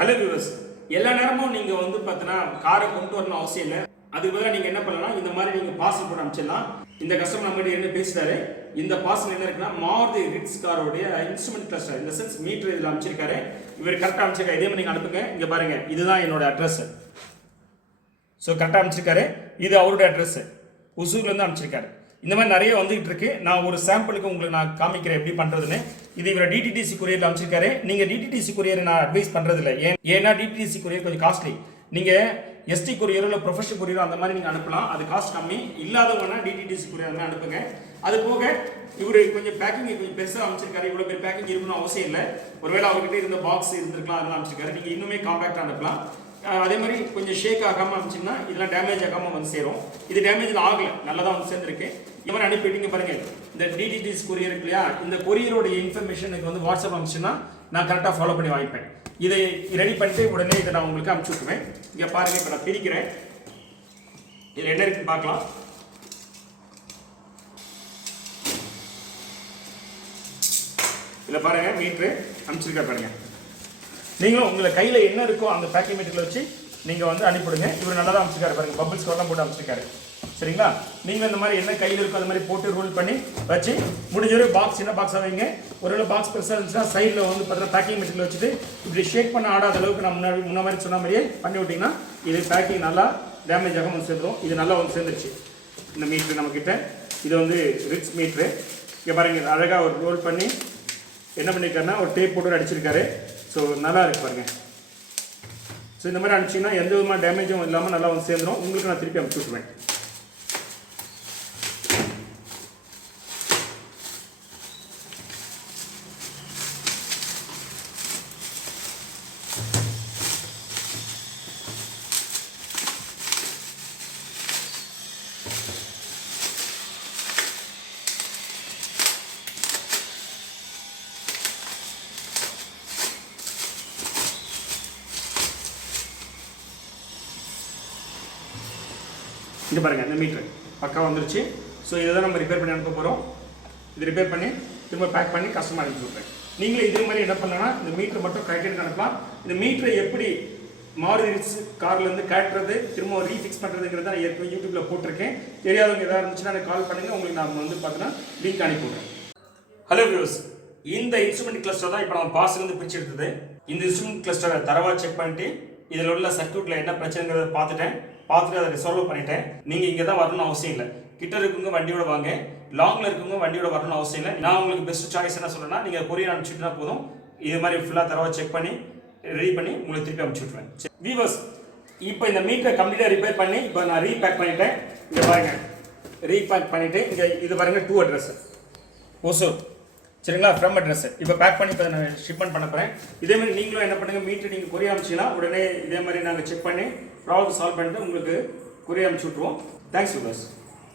Hello viewers, எல்லா நேரமும் நீங்கள் வந்து பார்த்தீங்கன்னா காரை கொண்டு வரணும் அவசியம் இல்லை. அதுக்கு பதிலாக நீங்கள் என்ன பண்ணலாம், இந்த மாதிரி நீங்கள் பார்சல் போட்டு அனுப்பிச்சிடலாம். இந்த கஸ்டமர் நம்மகிட்ட என்ன பேசுகிறாரு, இந்த பார்சல் என்ன இருக்குன்னா மாருதி ரிட்ஸ் காரோடைய இன்ஸ்ட்ருமெண்ட் கிளஸ்டர், இந்த சென்ஸ் மீட்டர் இதில் அமைச்சிருக்காரு. இவர் கரெக்டாக அமைச்சிருக்காரு. இதே மாதிரி நீங்கள் அனுப்புங்க. இங்கே பாருங்கள், இதுதான் என்னோட அட்ரஸ். ஸோ கரெக்டாக அமைச்சிருக்காரு. இது அவருடைய அட்ரஸ், ஒசூர்லேருந்து அமைச்சிருக்காரு. இந்த மாதிரி நிறைய வந்துகிட்டு இருக்கு. நான் ஒரு சாம்பிளுக்கு உங்களுக்கு நான் காமிக்கிறேன் எப்படி பண்ணுறதுன்னு. இது இவரை டிடிடிசி கொரியரில் அமைச்சிருக்காரு. நீங்கள் டிடிடிசி கொரியரை நான் அட்வைஸ் பண்ணுறதில்ல. ஏன்னா டிடிடிசி கொரியர் கொஞ்சம் காஸ்ட்லி. நீங்கள் எஸ்டி கொரியரோ இல்லை ப்ரொஃபஷனல் கொரியரோ அந்த மாதிரி நீங்கள் அனுப்பலாம். அது காஸ்ட் கம்மி. இல்லாதவங்கன்னா டிடிடிசி கொரியர் அந்த மாதிரி அனுப்புங்க. அது போக இவர் கொஞ்சம் பேக்கிங் கொஞ்சம் பெருசாக அமைச்சிருக்காரு. இவ்வளோ பேர் பேக்கிங் இருக்கணும் அவசியம் இல்லை. ஒருவேளை அவர்கிட்ட இருந்த பாக்ஸ் இருந்திருக்கலாம், அதெல்லாம் அமைச்சிருக்காரு. நீங்கள் இன்னுமே காம்பேக்டாக அனுப்பலாம். அதே மாதிரி கொஞ்சம் ஷேக் ஆகாமல் இருந்துச்சுன்னா இதெல்லாம் டேமேஜ் ஆகாமல் வந்து சேரும். இது டேமேஜ் ஆகலை, நல்லா தான் வந்து சேர்ந்துருக்கு. இந்த மாதிரி அனுப்பிட்டீங்க பாருங்கள். இந்த டிடிடிசி கொரியர் இருக்கு இல்லையா, இந்த கொரியரோட இன்ஃபர்மேஷன் எனக்கு வந்து வாட்ஸ்அப் அனுப்பிச்சுன்னா நான் கரெக்டாக ஃபாலோ பண்ணி வாங்கிப்பேன். இதை ரெடி பண்ணிட்டு உடனே இதை நான் உங்களுக்கு அனுப்பிச்சு விட்டுருவேன். இங்கே பாருங்கள், இப்போ நான் பிரிக்கிறேன். இதில் என்ன இருக்குன்னு பார்க்கலாம். இதில் பாருங்கள், மீட்ரு அனுப்பிச்சிருக்கா பாருங்கள். நீங்களும் உங்களை கையில் என்ன இருக்கோ அந்த பேக்கிங் மெட்டீரியல் வச்சு நீங்கள் வந்து அனுப்பிவிடுங்க. இவர் நல்லா தான் அமைச்சிருக்காரு பாருங்கள். பபிள்ஸ் கவர்லாம் போட்டு அமைச்சிருக்காரு. சரிங்களா? நீங்கள் இந்த மாதிரி என்ன கையில் இருக்கோ அந்த மாதிரி போட்டு ரோல் பண்ணி வச்சு முடிஞ்ச ஒரு பாக்ஸ், சின்ன பாக்ஸாக வைங்க. ஒரு பாக்ஸ் பெருசாக இருந்துச்சுன்னா சைடில் வந்து பார்த்தீங்கன்னா பேக்கிங் மெட்டீரியல் வச்சுட்டு இப்படி ஷேக் பண்ண ஆடாத அளவுக்கு நான் முன்ன மாதிரி சொன்ன மாதிரியே பண்ணி விட்டிங்கன்னா இது பேக்கிங் நல்லா டேமேஜ் ஆக வந்து சேர்ந்துடும். இது நல்லா வந்து சேர்ந்துருச்சு. இந்த மீட்ரு நம்மக்கிட்ட இது வந்து ரிட்ஸ் மீட்ரு. இங்கே பாருங்கள், அழகாக ஒரு ரோல் பண்ணி என்ன பண்ணியிருக்காருன்னா ஒரு டேப் போட்டு அடிச்சிருக்காரு. ஸோ நல்லா இருக்கு பாருங்கள். ஸோ இந்த மாதிரி அனுப்பிச்சிங்கன்னா எந்த விதமான டேமேஜும் இல்லாமல் நல்லா வந்து சேர்ந்துடும். உங்களுக்கு நான் திருப்பி அனுப்பிச்சி விட்டுருவேன். இது பாருங்கள், இந்த மீட்ரு பக்கா வந்துருச்சு. ஸோ இதை தான் நம்ம ரிப்பேர் பண்ணி அனுப்ப போகிறோம். இது ரிப்பேர் பண்ணி திரும்ப பேக் பண்ணி கஸ்டமர் அனுப்பி விட்றேன். நீங்களும் இதே மாதிரி என்ன பண்ணலாம், இந்த மீட்ரு மட்டும் கரெக்டாக அனுப்பலாம். இந்த மீட்டரை எப்படி மாருதி ரிட்ஸ் கார்லேருந்து கட்டுறது திரும்ப ரீஃபிக்ஸ் பண்ணுறதுங்கிறத நான் ஏற்கனவே யூடியூப்பில் போட்டிருக்கேன். தெரியாதவங்க எதாவது இருந்துச்சுன்னா எனக்கு கால் பண்ணுங்கள். உங்களுக்கு நான் வந்து பார்த்தீங்கன்னா லிங்க் அனுப்பி விட்றேன். ஹலோ வியூவர்ஸ், இந்த இன்ஸ்ட்ருமெண்ட் கிளஸ்டர் தான் இப்போ நம்ம பார்சலேருந்து பிரிச்சு எடுத்தது. இந்த இன்ஸ்ட்ருமெண்ட் கிளஸ்டரை தரவாக செக் பண்ணிட்டு இதில் உள்ள சர்க்யூட்டில் என்ன பிரச்சனைங்கிறத பார்த்துட்டு அதை ரிசால்வ் பண்ணிட்டேன். நீங்கள் இங்கே தான் வரணும்னு அவசியம் இல்லை. கிட்ட இருக்கவங்க வண்டியோட வாங்க, லாங்கில் இருக்கவங்க வண்டியோட வரணும்னு அவசியம் இல்லை. நான் உங்களுக்கு பெஸ்ட் சாய்ஸ் என்ன சொல்கிறேன்னா, நீங்கள் கொரியர் அனுப்பிச்சுட்டுனா போதும். இது மாதிரி ஃபுல்லாக தரவாக செக் பண்ணி ரெடி பண்ணி உங்களுக்கு திருப்பி அனுப்பிச்சு விட்ருவேன். வியூவர்ஸ், இப்போ இந்த மீட்டரை கம்ப்ளீட்டாக ரிப்பேர் பண்ணி இப்போ நான் ரீபேக் பண்ணிட்டேன். இங்கே பாருங்கள், ரீபேக் பண்ணிவிட்டு இங்கே இது பாருங்கள் 2 அட்ரஸ் ஒசூர். சரிங்களா? ஃப்ரம் அட்ரஸ் இப்போ பேக் பண்ணி இப்போ நான் ஷிப்மெண்ட் பண்ண போகிறேன். இதேமாதிரி நீங்களும் என்ன பண்ணுங்கள், மீட்டர் நீங்கள் கொரியர் அனுப்பிச்சிங்கன்னா உடனே இதே மாதிரி நாங்கள் செக் பண்ணி ப்ராப்ளம் சால்வ் பண்ணிட்டு உங்களுக்கு கொரியர் அனுப்பிச்சி விட்ருவோம். Thanks viewers.